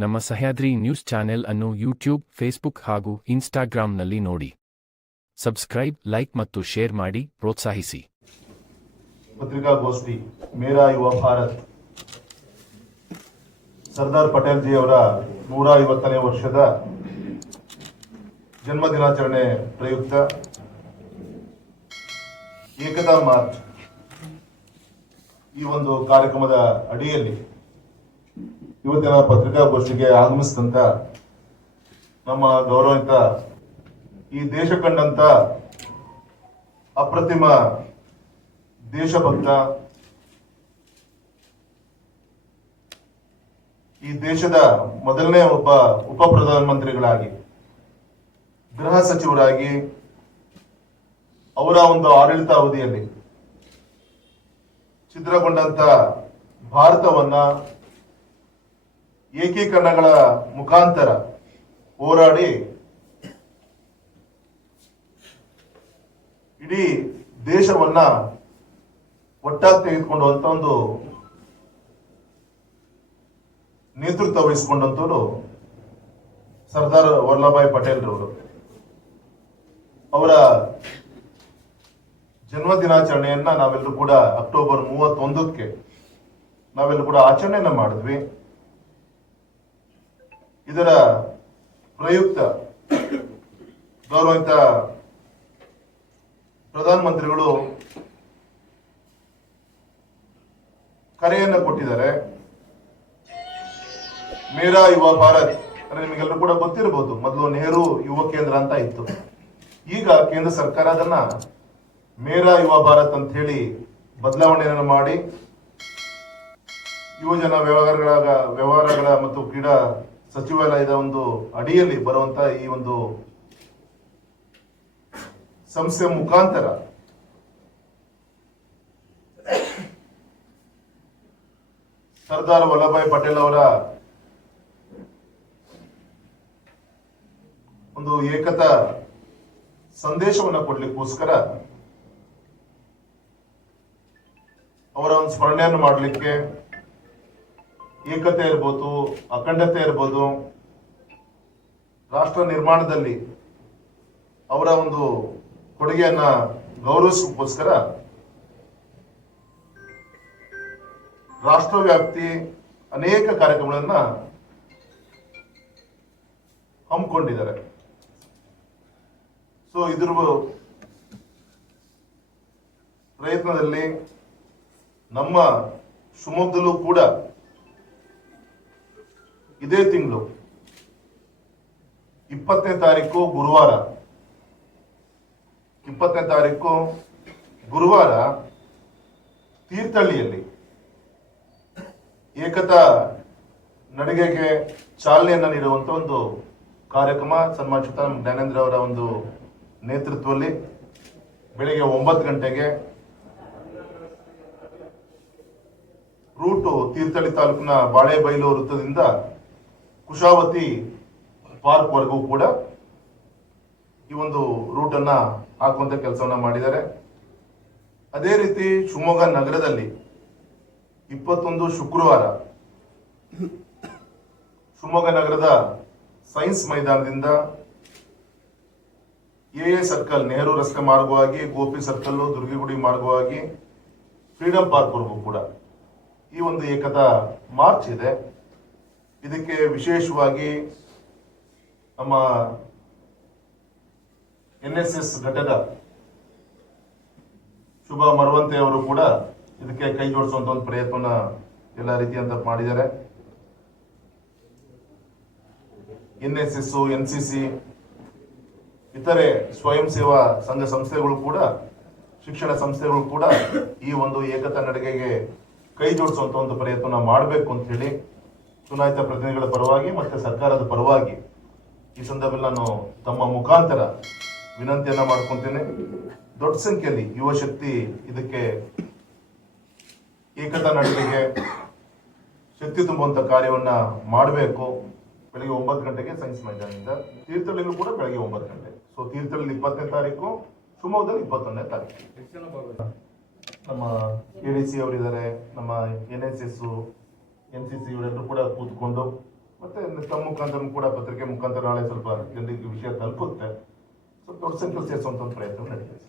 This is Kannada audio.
ನಮ್ಮ ಸಹ್ಯಾದ್ರಿ ನ್ಯೂಸ್ ಚಾನೆಲ್ ಅನ್ನು ಯೂಟ್ಯೂಬ್, ಫೇಸ್ಬುಕ್ ಹಾಗೂ ಇನ್ಸ್ಟಾಗ್ರಾಂನಲ್ಲಿ ನೋಡಿ. ಸಬ್ಸ್ಕ್ರೈಬ್, ಲೈಕ್ ಮತ್ತು ಶೇರ್ ಮಾಡಿ ಪ್ರೋತ್ಸಾಹಿಸಿ. ಪತ್ರಿಕಾಗೋಷ್ಠಿ ಮೇರಾ ಯುವ ಭಾರತ್ ಸರ್ದಾರ್ ಪಟೇಲ್ ಜಿ ಅವರ 150ನೇ ವರ್ಷದ ಜನ್ಮ ದಿನಾಚರಣೆ ಪ್ರಯುಕ್ತ ಏಕತಾ ಮಾರ್ಚ್ ಈ ಒಂದು ಕಾರ್ಯಕ್ರಮದ ಅಡಿಯಲ್ಲಿ ಇವತ್ತಿನ ಪತ್ರಿಕಾಗೋಷ್ಠಿಗೆ ಆಗಮಿಸಿದಂತ ನಮ್ಮ ಗೌರವಿತ ಈ ದೇಶ ಕಂಡಂತ ಅಪ್ರತಿಮ ದೇಶಭಕ್ತ, ಈ ದೇಶದ ಮೊದಲನೇ ಒಬ್ಬ ಉಪ ಪ್ರಧಾನಮಂತ್ರಿಗಳಾಗಿ, ಗೃಹ ಸಚಿವರಾಗಿ, ಅವರ ಒಂದು ಆಡಳಿತ ಅವಧಿಯಲ್ಲಿ ಛಿದ್ರಗೊಂಡಂತ ಭಾರತವನ್ನ ಏಕೀಕರಣಗಳ ಮುಖಾಂತರ ಹೋರಾಡಿ ಇಡೀ ದೇಶವನ್ನ ಒಟ್ಟಾಗಿ ತೆಗೆದುಕೊಂಡುವಂತ ಒಂದು ನೇತೃತ್ವ ವಹಿಸಿಕೊಂಡಂತವರು ಸರ್ದಾರ್ ವಲ್ಲಭಾಯ್ ಪಟೇಲ್ ರವರು. ಅವರ ಜನ್ಮ ದಿನಾಚರಣೆಯನ್ನ ನಾವೆಲ್ಲರೂ ಕೂಡ ಅಕ್ಟೋಬರ್ 31ಕ್ಕೆ ನಾವೆಲ್ಲರೂ ಕೂಡ ಆಚರಣೆಯನ್ನ ಮಾಡಿದ್ವಿ. ಇದರ ಪ್ರಯುಕ್ತ ಗೌರವಿತ ಪ್ರಧಾನಮಂತ್ರಿಗಳು ಕರೆಯನ್ನು ಕೊಟ್ಟಿದ್ದಾರೆ. ಮೇರಾ ಯುವ ಭಾರತ್ ಅಂದ್ರೆ ನಿಮಗೆಲ್ಲರೂ ಕೂಡ ಗೊತ್ತಿರಬಹುದು, ಮೊದಲು ನೆಹರು ಯುವ ಕೇಂದ್ರ ಅಂತ ಇತ್ತು. ಈಗ ಕೇಂದ್ರ ಸರ್ಕಾರ ಅದನ್ನ ಮೇರಾ ಯುವ ಭಾರತ್ ಅಂತ ಹೇಳಿ ಬದಲಾವಣೆಯನ್ನು ಮಾಡಿ ಯುವಜನ ವ್ಯವಹಾರಗಳ ಮತ್ತು ಕ್ರೀಡಾ ಸಚಿವಾಲಯದ ಒಂದು ಅಡಿಯಲ್ಲಿ ಬರುವಂತ ಈ ಒಂದು ಸಂಸ್ಥೆ ಮುಖಾಂತರ ಸರ್ದಾರ್ ವಲ್ಲಭಾಯ್ ಪಟೇಲ್ ಅವರ ಒಂದು ಏಕತಾ ಸಂದೇಶವನ್ನು ಕೊಡ್ಲಿಕ್ಕೋಸ್ಕರ ಅವರ ಒಂದು ಸ್ಮರಣೆಯನ್ನು ಮಾಡಲಿಕ್ಕೆ ಏಕತೆ ಇರ್ಬೋದು, ಅಖಂಡತೆ ಇರ್ಬೋದು, ರಾಷ್ಟ್ರ ನಿರ್ಮಾಣದಲ್ಲಿ ಅವರ ಒಂದು ಕೊಡುಗೆಯನ್ನ ಗೌರವಿಸೋಕ್ಕೋಸ್ಕರ ರಾಷ್ಟ್ರವ್ಯಾಪ್ತಿ ಅನೇಕ ಕಾರ್ಯಕ್ರಮಗಳನ್ನ ಹಮ್ಮಿಕೊಂಡಿದ್ದಾರೆ. ಸೊ ಇದ್ರ ಪ್ರಯತ್ನದಲ್ಲಿ ನಮ್ಮ ಶಿವಮೊಗ್ಗದಲ್ಲೂ ಕೂಡ ಇದೇ ತಿಂಗಳು 20ನೇ ತಾರೀಕು ಗುರುವಾರ ತೀರ್ಥಹಳ್ಳಿಯಲ್ಲಿ ಏಕತಾ ನಡಿಗೆಗೆ ಚಾಲನೆಯನ್ನ ನೀಡುವಂತ ಒಂದು ಕಾರ್ಯಕ್ರಮ ಸನ್ಮಾನಿತ ಜ್ಞಾನೇಂದ್ರ ಅವರ ಒಂದು ನೇತೃತ್ವದಲ್ಲಿ ಬೆಳಿಗ್ಗೆ 9 ಗಂಟೆಗೆ ರೂಟು ತೀರ್ಥಹಳ್ಳಿ ತಾಲೂಕಿನ ಬಾಳೆಬೈಲು ವೃತ್ತದಿಂದ ಕುಶಾವತಿ ಪಾರ್ಕ್ ವರೆಗೂ ಕೂಡ ಈ ಒಂದು ರೂಟ್ ಅನ್ನ ಹಾಕುವಂತ ಕೆಲಸವನ್ನ ಮಾಡಿದ್ದಾರೆ. ಅದೇ ರೀತಿ ಶಿವಮೊಗ್ಗ ನಗರದಲ್ಲಿ 21 ಶುಕ್ರವಾರ ಶಿವಮೊಗ್ಗ ನಗರದ ಸೈನ್ಸ್ ಮೈದಾನದಿಂದ ಎಎ ಸರ್ಕಲ್, ನೆಹರು ರಸ್ತೆ ಮಾರ್ಗವಾಗಿ ಗೋಪಿ ಸರ್ಕಲ್, ದುರ್ಗಿಗುಡಿ ಮಾರ್ಗವಾಗಿ ಫ್ರೀಡಂ ಪಾರ್ಕ್ ವರೆಗೂ ಕೂಡ ಈ ಒಂದು ಏಕತಾ ಮಾರ್ಚ್ ಇದೆ. ಇದಕ್ಕೆ ವಿಶೇಷವಾಗಿ ನಮ್ಮ NSS ಘಟಕ ಶುಭ ಮರವಂತೆ ಅವರು ಕೂಡ ಇದಕ್ಕೆ ಕೈ ಜೋಡಿಸುವಂತ ಒಂದು ಪ್ರಯತ್ನ ಎಲ್ಲ ರೀತಿಯಂತ ಮಾಡಿದ್ದಾರೆ. NSS, NCC, ಇತರೆ ಸ್ವಯಂ ಸೇವಾ ಸಂಘ ಸಂಸ್ಥೆಗಳು ಕೂಡ, ಶಿಕ್ಷಣ ಸಂಸ್ಥೆಗಳು ಕೂಡ ಈ ಒಂದು ಏಕತಾ ನಡಿಗೆಗೆ ಕೈ ಜೋಡಿಸುವಂತ ಒಂದು ಪ್ರಯತ್ನ ಮಾಡಬೇಕು ಅಂತ ಹೇಳಿ ಚುನಾಯಿತ ಪ್ರತಿನಿಧಿಗಳ ಪರವಾಗಿ ಮತ್ತೆ ಸರ್ಕಾರದ ಪರವಾಗಿ ಈ ಸಂದರ್ಭದಲ್ಲಿ ನಾನು ತಮ್ಮ ಮುಖಾಂತರ ವಿನಂತಿಯನ್ನ ಮಾಡ್ಕೊಂತೇನೆ. ದೊಡ್ಡ ಸಂಖ್ಯೆಯಲ್ಲಿ ಯುವ ಶಕ್ತಿ ಇದಕ್ಕೆ ಏಕತಾ ನಡಿಗೆಗೆ ಶಕ್ತಿ ತುಂಬುವಂತ ಕಾರ್ಯವನ್ನ ಮಾಡಬೇಕು. ಬೆಳಿಗ್ಗೆ 9 ಗಂಟೆಗೆ ಸೈನ್ಸ್ ಮೈದಾನದಿಂದ, ತೀರ್ಥಹಳ್ಳಿಗೂ ಕೂಡ ಬೆಳಗ್ಗೆ 9 ಗಂಟೆ. ಸೊ ತೀರ್ಥಹಳ್ಳಿ 20ನೇ ತಾರೀಕು, ಶಿವಮೊಗ್ಗದಲ್ಲಿ 21ನೇ ತಾರೀಕು. ನಮ್ಮ ADC ಅವರಿದ್ದಾರೆ, ನಮ್ಮ NSS, NCC ಇವರೆಲ್ಲರೂ ಕೂಡ ಕೂತ್ಕೊಂಡು ಮತ್ತೆ ತಮ್ಮ ಮುಖಾಂತರ ಕೂಡ ಪತ್ರಿಕೆ ಮುಖಾಂತರ ನಾಳೆ ಸ್ವಲ್ಪ ಜನರಿಗೆ ವಿಷಯ ತಲುಪುತ್ತೆ. ಸ್ವಲ್ಪ ದೊಡ್ಡ ಸಂಖ್ಯೆಯಲ್ಲಿ ಸೇರಿಸುವಂತ ಪ್ರಯತ್ನ ನಡೀತದೆ.